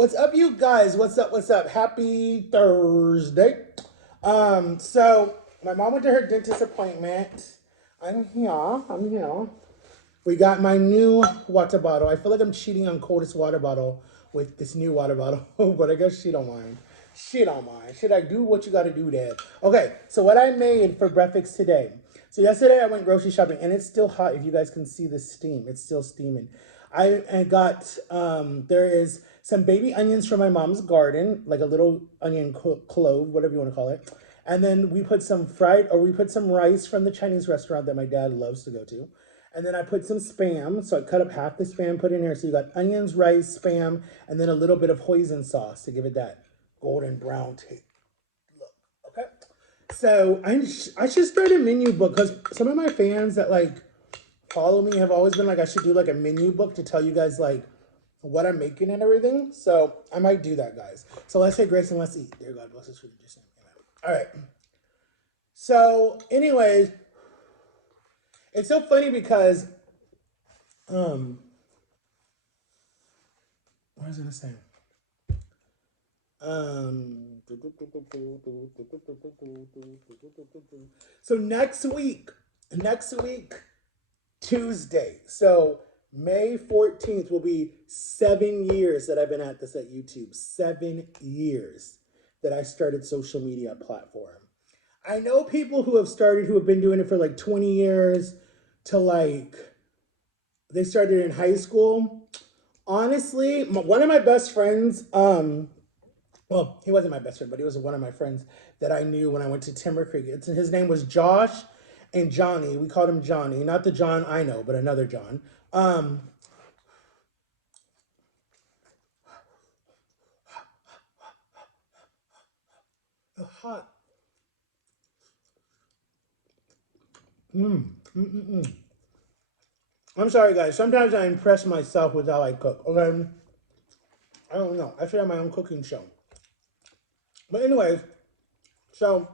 What's up, you guys? What's up? What's up? Happy Thursday. So my mom went to her dentist appointment. I'm here. I'm here. We got my new water bottle. I feel like I'm cheating on coldest water bottle with this new water bottle, but I guess she don't mind. She don't mind. She like do what you gotta do, Dad. Okay, so what I made for breakfast today. So yesterday I went grocery shopping and it's still hot. If you guys can see the steam, it's still steaming. I got there is some baby onions from my mom's garden, like a little onion clove, whatever you want to call it. And then we put some rice from the Chinese restaurant that my dad loves to go to. And then I put some spam. So I cut up half the spam, put in here. So you got onions, rice, spam, and then a little bit of hoisin sauce to give it that golden brown taste. Look, okay? So I should start a menu book because some of my fans that like follow me have always been like I should do like a menu book to tell you guys like what I'm making and everything. So I might do that, guys. So let's say grace and let's eat. Dear God, bless us for the just name. Amen. All right. So, anyways, it's so funny because um what was I gonna say? Um so next week, Tuesday. So May 14th will be 7 years that I've been at this at YouTube. 7 years that I started social media platform. I know people who have been doing it for like 20 years to like they started in high school. Honestly, one of my best friends, well, he wasn't my best friend, but he was one of my friends that I knew when I went to Timber Creek. His name was Josh and Johnny. We called him Johnny, not the John I know, but another John. Hot. I'm sorry, guys. Sometimes I impress myself with how I cook. Okay, I don't know. I should have my own cooking show. But anyways, so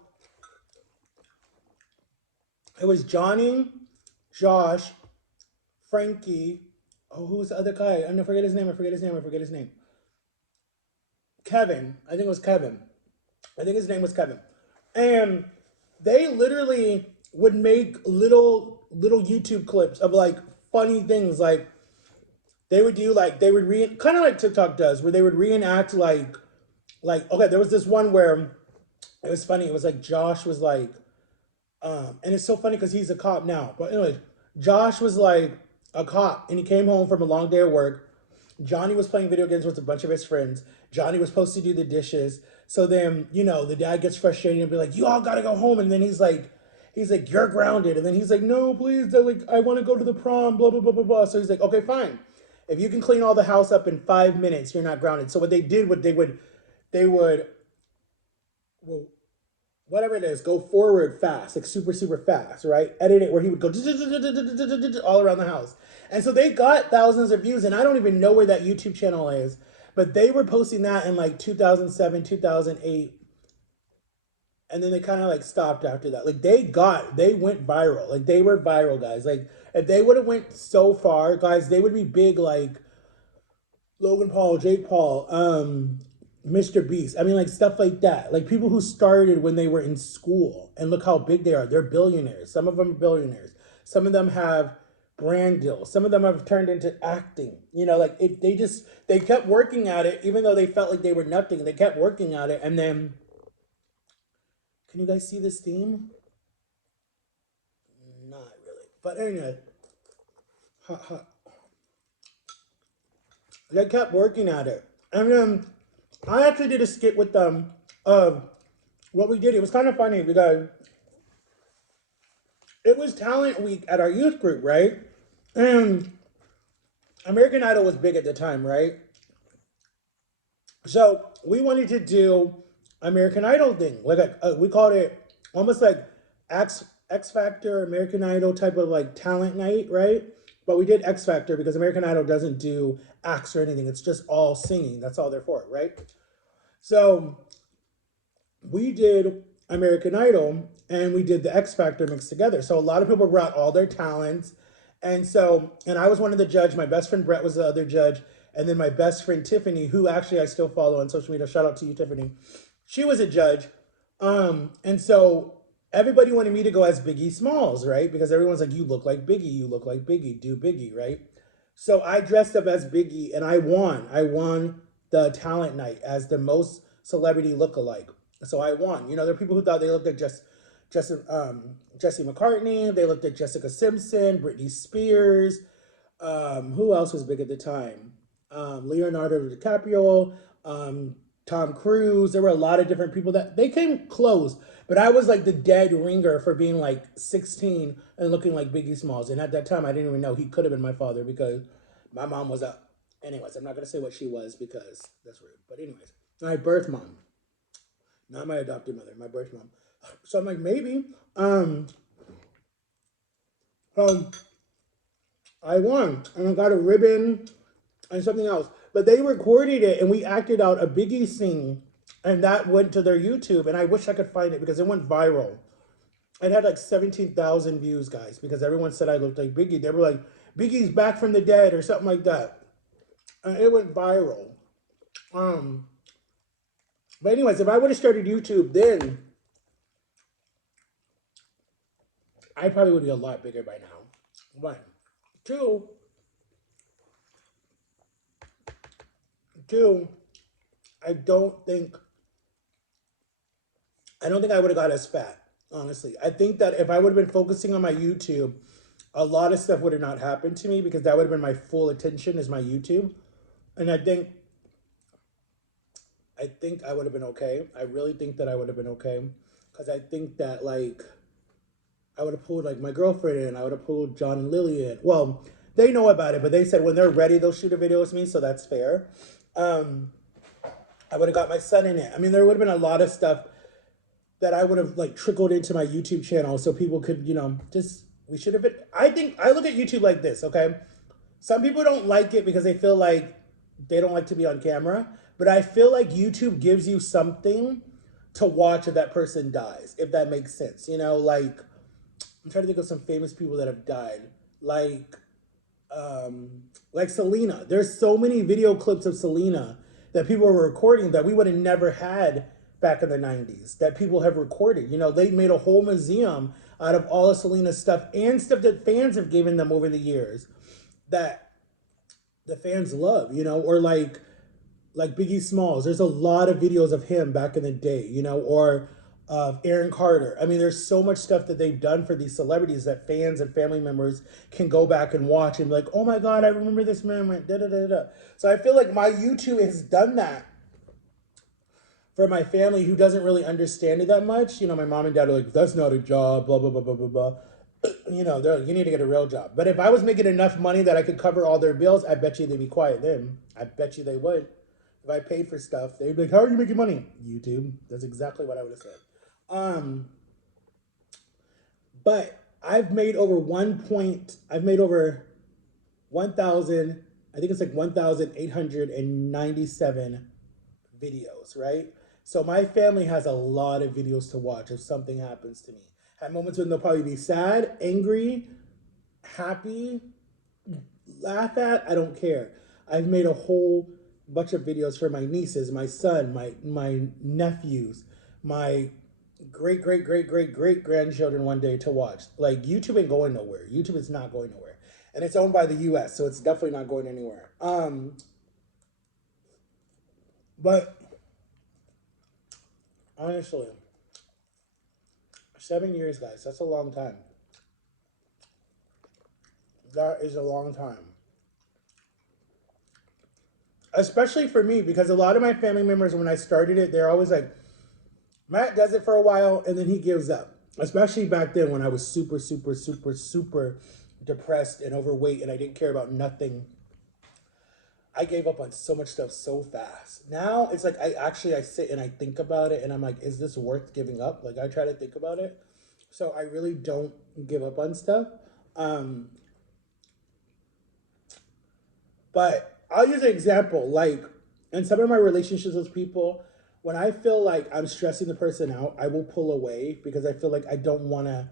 it was Johnny, Josh, Frankie. Oh, who was the other guy? I forget his name. I forget his name. I forget his name. Kevin. I think it was Kevin. I think his name was Kevin. And they literally would make little YouTube clips of like funny things. Like they would do like they would kind of like TikTok does, where they would reenact like okay, there was this one where it was funny. It was like Josh was like, and it's so funny because he's a cop now. But anyway, Josh was like a cop, and he came home from a long day of work. Johnny was playing video games with a bunch of his friends. Johnny was supposed to do the dishes. So then, the dad gets frustrated and be like, "You all gotta go home." And then he's like, "You're grounded." And then he's like, "No, please, like, I want to go to the prom." Blah blah blah blah blah. So he's like, "Okay, fine. If you can clean all the house up in 5 minutes, you're not grounded." So what they did, they would, well, whatever it is, go forward fast, like super, super fast, right? Edit it where he would go all around the house. And so they got thousands of views, and I don't even know where that YouTube channel is, but they were posting that in like 2007, 2008, and then they kind of like stopped after that. Like they went viral. Like they were viral, guys. Like if they would have went so far, guys, they would be big like Logan Paul, Jake Paul, Mr. Beast. I mean, like stuff like that. Like people who started when they were in school, and look how big they are. They're billionaires. Some of them are billionaires. Some of them have brand deals. Some of them have turned into acting. Like they kept working at it, even though they felt like they were nothing. They kept working at it, and then can you guys see this theme? Not really, but anyway, ha, ha. They kept working at it, and then I actually did a skit with them of what we did. It was kind of funny because it was talent week at our youth group, right? And American Idol was big at the time, right? So we wanted to do American Idol thing. Like we called it almost like X Factor, American Idol type of like talent night, right? But we did X Factor because American Idol doesn't do acts or anything. It's just all singing. That's all they're for, right? So we did American Idol and we did the X Factor mixed together. So a lot of people brought all their talents. And I was one of the judge. My best friend Brett was the other judge. And then my best friend Tiffany, who actually I still follow on social media, shout out to you, Tiffany. She was a judge. And so everybody wanted me to go as Biggie Smalls, right? Because everyone's like, you look like Biggie, you look like Biggie, do Biggie, right? So I dressed up as Biggie and I won. I won the talent night as the most celebrity look-alike. So I won. You know, there are people who thought they looked like Jesse McCartney. They looked at Jessica Simpson, Britney Spears. Who else was big at the time? Leonardo DiCaprio, Tom Cruise. There were a lot of different people that they came close, but I was like the dead ringer for being like 16 and looking like Biggie Smalls. And at that time, I didn't even know he could have been my father because my mom was a. Anyways, I'm not gonna say what she was because that's rude. But anyways, my birth mom, not my adopted mother, my birth mom. So I'm like maybe. Um, I won and I got a ribbon and something else. But they recorded it and we acted out a Biggie scene and that went to their YouTube and I wish I could find it because it went viral. It had like 17,000 views, guys, because everyone said I looked like Biggie. They were like, Biggie's back from the dead or something like that. And it went viral. But anyways, if I would have started YouTube then, I probably would be a lot bigger by now. One. Two, two, I don't think I would have got as fat, honestly. I think that if I would have been focusing on my YouTube, a lot of stuff would have not happened to me because that would have been my full attention is my YouTube. And I think I would have been okay. I really think that I would have been okay. Because I think that like I would have pulled like my girlfriend in, I would have pulled John and Lily in. Well, they know about it, but they said when they're ready, they'll shoot a video with me, so that's fair. I would have got my son in it. I mean, there would have been a lot of stuff that I would have like trickled into my YouTube channel so people could, you know, just we should have been. I think I look at YouTube like this, okay? Some people don't like it because they feel like they don't like to be on camera, but I feel like YouTube gives you something to watch if that person dies, if that makes sense. You know, like I'm trying to think of some famous people that have died. Like Selena. There's so many video clips of Selena that people were recording that we would have never had back in the 90s that people have recorded. You know, they made a whole museum out of all of Selena's stuff and stuff that fans have given them over the years that the fans love, you know, or like Biggie Smalls. There's a lot of videos of him back in the day, you know, or of Aaron Carter. I mean, there's so much stuff that they've done for these celebrities that fans and family members can go back and watch and be like, oh my God, I remember this moment, da da da da. So I feel like my YouTube has done that for my family who doesn't really understand it that much. You know, my mom and dad are like, that's not a job, blah, blah, blah, blah, blah, blah. You know, they're like, you need to get a real job. But if I was making enough money that I could cover all their bills, I bet you they'd be quiet then. I bet you they would. If I paid for stuff, they'd be like, how are you making money? YouTube. That's exactly what I would have said. But I've made over I've made over 1,000, I think it's like 1,897 videos, right? So my family has a lot of videos to watch if something happens to me. At moments when they'll probably be sad, angry, happy, laugh at, I don't care. I've made a whole bunch of videos for my nieces, my son, my nephews, my great grandchildren one day to watch. Like YouTube ain't going nowhere. YouTube is not going nowhere. And it's owned by the US, so it's definitely not going anywhere. But honestly, 7 years, guys, that's a long time. That is a long time. Especially for me, because a lot of my family members, when I started it, they're always like, Matt does it for a while and then he gives up. Especially back then when I was super, super, super, super depressed and overweight and I didn't care about nothing. I gave up on so much stuff so fast. Now it's like I sit and I think about it and I'm like, is this worth giving up? Like I try to think about it. So I really don't give up on stuff. But I'll use an example. Like in some of my relationships with people, when I feel like I'm stressing the person out, I will pull away because I feel like I don't want to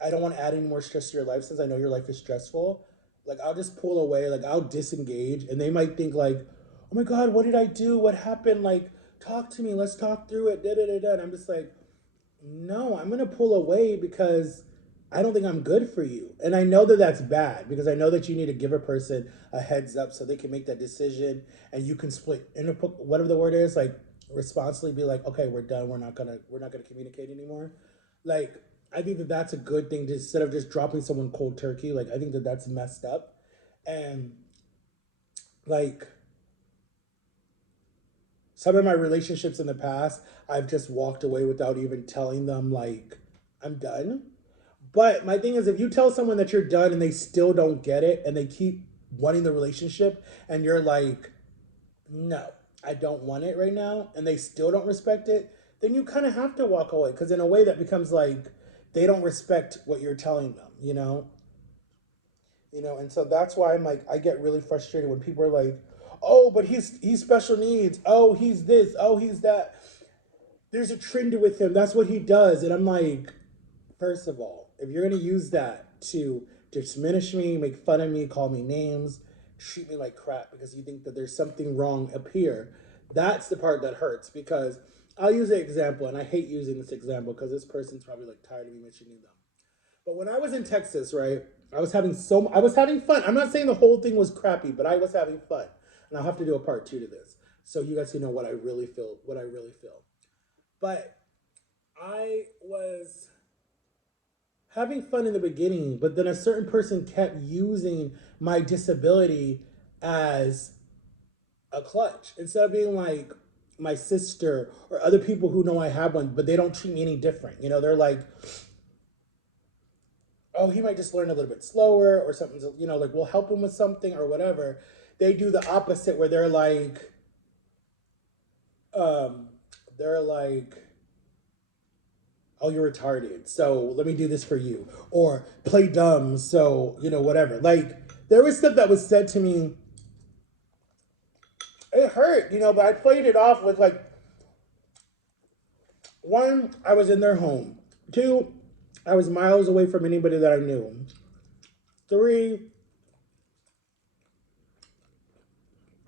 add any more stress to your life since I know your life is stressful. Like I'll just pull away, like I'll disengage, and they might think like, "Oh my God, what did I do? What happened? Like, talk to me. Let's talk through it." Da da da da. And I'm just like, no, I'm gonna pull away because I don't think I'm good for you, and I know that that's bad because I know that you need to give a person a heads up so they can make that decision, and you can split input, whatever the word is, like responsibly be like, okay, we're done. We're not gonna communicate anymore. Like I think that that's a good thing to, instead of just dropping someone cold turkey. Like I think that that's messed up, and like some of my relationships in the past, I've just walked away without even telling them like I'm done. But my thing is, if you tell someone that you're done and they still don't get it and they keep wanting the relationship, and you're like, no, I don't want it right now, and they still don't respect it, then you kind of have to walk away, because in a way that becomes like they don't respect what you're telling them, and so that's why I'm like, I get really frustrated when people are like, oh, but he's special needs, oh, he's this, oh, he's that, there's a trend with him, that's what he does. And I'm like, first of all, if you're gonna use that to diminish me, make fun of me, call me names, treat me like crap because you think that there's something wrong up here, that's the part that hurts. Because I'll use an example, and I hate using this example because this person's probably like tired of me mentioning them. But when I was in Texas, right, I was having fun. I'm not saying the whole thing was crappy, but I was having fun, and I'll have to do a part two to this so you guys can know what I really feel. What I really feel. But I was having fun in the beginning, but then a certain person kept using my disability as a clutch instead of being like my sister or other people who know I have one, but they don't treat me any different. They're like, oh, he might just learn a little bit slower or something, like we'll help him with something or whatever. They do the opposite where um, they're like, oh, you're retarded, so let me do this for you. Or play dumb, so, whatever. Like, there was stuff that was said to me, it hurt, but I played it off with like, one, I was in their home. Two, I was miles away from anybody that I knew. Three,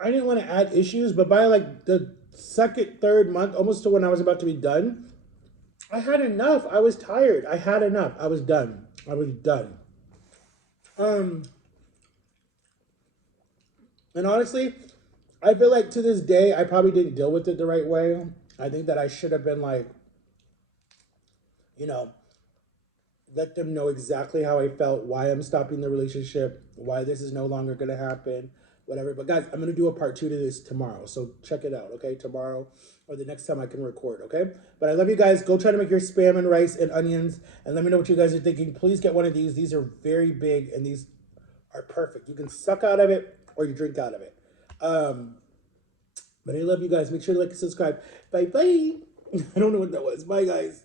I didn't want to add issues, but by like the second, third month, almost to when I was about to be done, I had enough. I was tired. I had enough. I was done. I was done. Um, and honestly, I feel like to this day, I probably didn't deal with it the right way. I think that I should have been like, you know, let them know exactly how I felt, why I'm stopping the relationship, why this is no longer going to happen, whatever. But guys, I'm going to do a part two to this tomorrow. So check it out, okay? Tomorrow or the next time I can record, okay? But I love you guys. Go try to make your spam and rice and onions and let me know what you guys are thinking. Please get one of these. These are very big and these are perfect. You can suck out of it or you drink out of it. But I love you guys. Make sure to like and subscribe. Bye bye. I don't know what that was. Bye, guys.